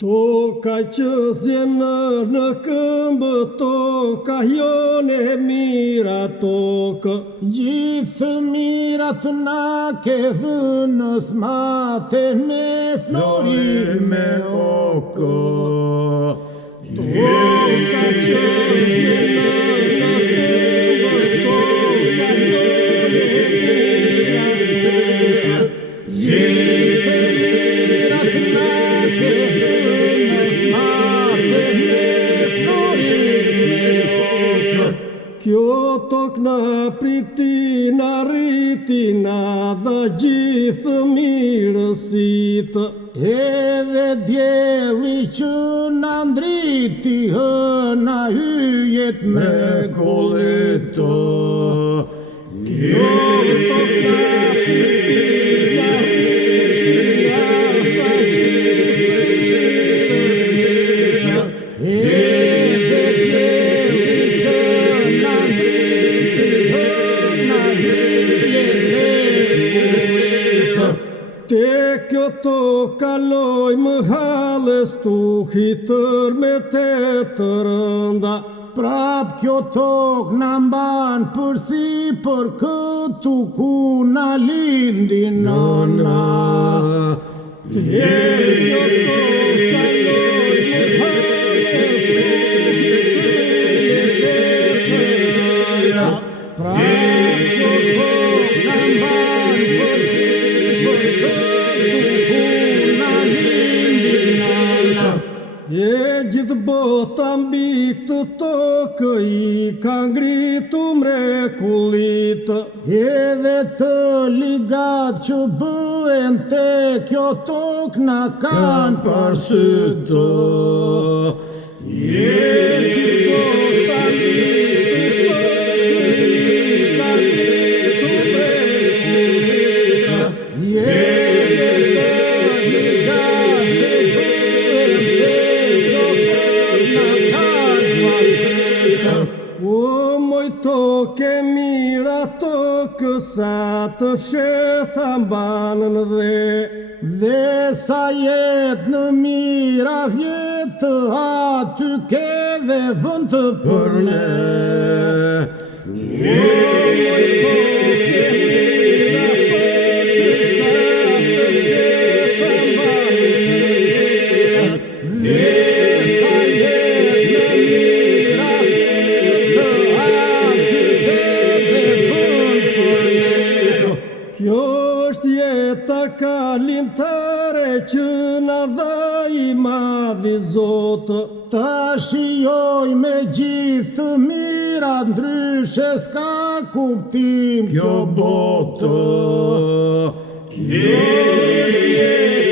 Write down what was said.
Toka që zjenë në këmbë, toka jone mira tokë. Gjithë mirat na ke dhënë, s'maten me flori me okë. Toka që zjenë në këmbë, toka jone mira tokë. Gjithë mirat na ke dhënë, s'maten me flori me okë. Kjo tokë na priti, na rriti, na dha gjithë mirësitë. Edhe djeli që na ndriti, hëna hyjet mrekullit. Kjo tokë na priti, na rriti, na dha gjithë mirësitë. Edhe djeli që na ndriti, hëna hyjet mrekullit. Te kjo tokë kaloj më halës tu hitër me te të rënda. Prap kjo tokë na mban përsi për këtu ku na lindi nëna. Te kjo tokë kaloj më halës tu hitër me te të rënda. Prap kjo tokë na mban përsi për këtu ku na lindi nëna. E gjithë bota mbi këtë tokë i ka ngritu mrekullitë. Edhe të ligat që bëhen te kjo tokë na kanë përsytë. Gjithë bota mbi këtë tokë i ka ngritu mrekullitë. Edhe të ligat që bëhen te kjo tokë na kanë përsytë. O moj tokë e mira tokë, sa të fsheta mbanën Dhe sa jetë në mira vjetë, aty ke dhe vënd të për ne. O moj tokë e mira tokë, sa të fsheta mbanën Dhe sa jetë në mira vjetë, aty ke dhe vënd për ne. Kjo është jeta kalimtare që na dha i madhi Zotë. Ta shijoj me gjithë të mira, ndryshe s'ka kuptim kjo botë. Kjo është jeta